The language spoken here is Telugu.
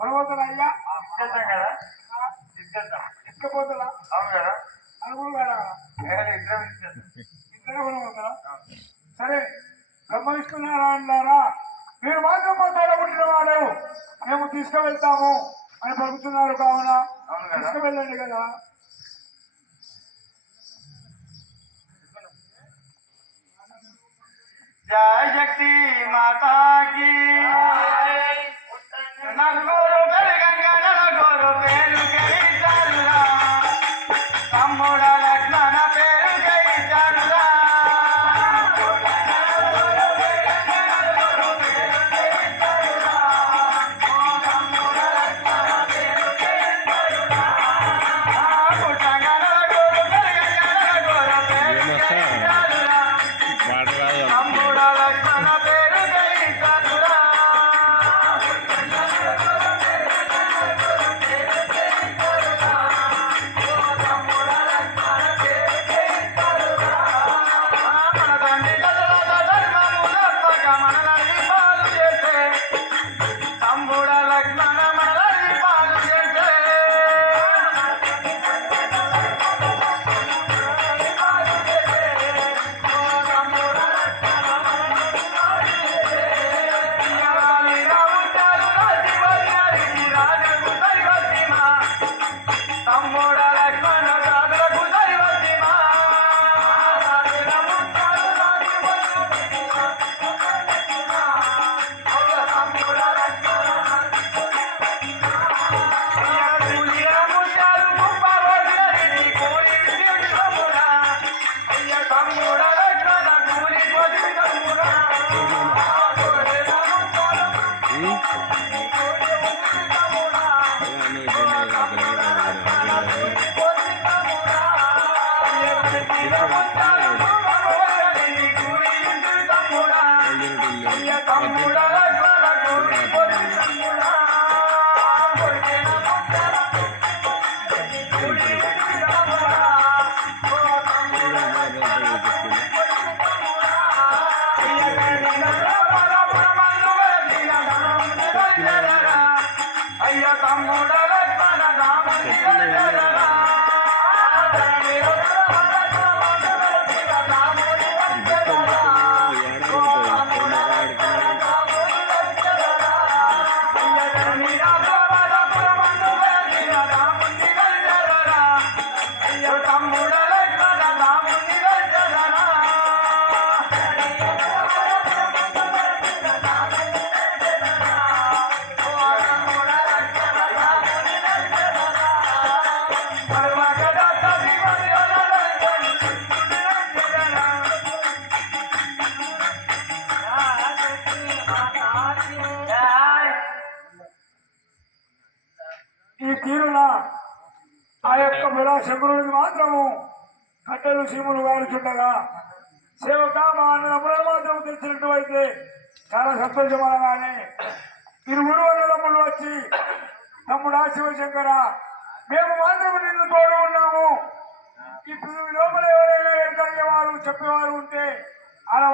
పడబోతున్నా అయ్యా ఇచ్చేద్దాం కదా ఇక్కపోతున్నా అవును కదా అనుకుని కదా ఇద్దరం ఇచ్చేద్దాం ఇద్దరే పడబోతున్నా సరే బ్రహ్మ విష్ణునారాయణారా మీరు మాత్రం మా తోడబుట్టిన వాడు మేము తీసుకువెళ్తాము అని పలుకుతున్నారు కావున తీసుకువెళ్ళండి కదా. జయ శక్తి మాతాకి నలుగురు పెరగంగా నలుగురు పేరు గెలిచారురా తమ్ముడ లక్ష్మణ పేరు గెలిచారురా అయ్యా తమ్ముడ లక్ష్మణ ఈ తీరున ఆ యొక్క శంకరుడికి మాత్రము కట్టెలు సీములు వాడుచుండగా సేవక మా అన్నదమ్ములను మాత్రం తెలిసినట్టు చాలా సంతోషమనగానే ఇరువురు అన్నదమ్ములు వచ్చి తమ్ముడా శివశంకర మేము మాత్రం నిన్ను తోడు ఉన్నాము. ఈ లోపల ఎవరైనా ఎడగలిగే వారు చెప్పేవారు ఉంటే అలా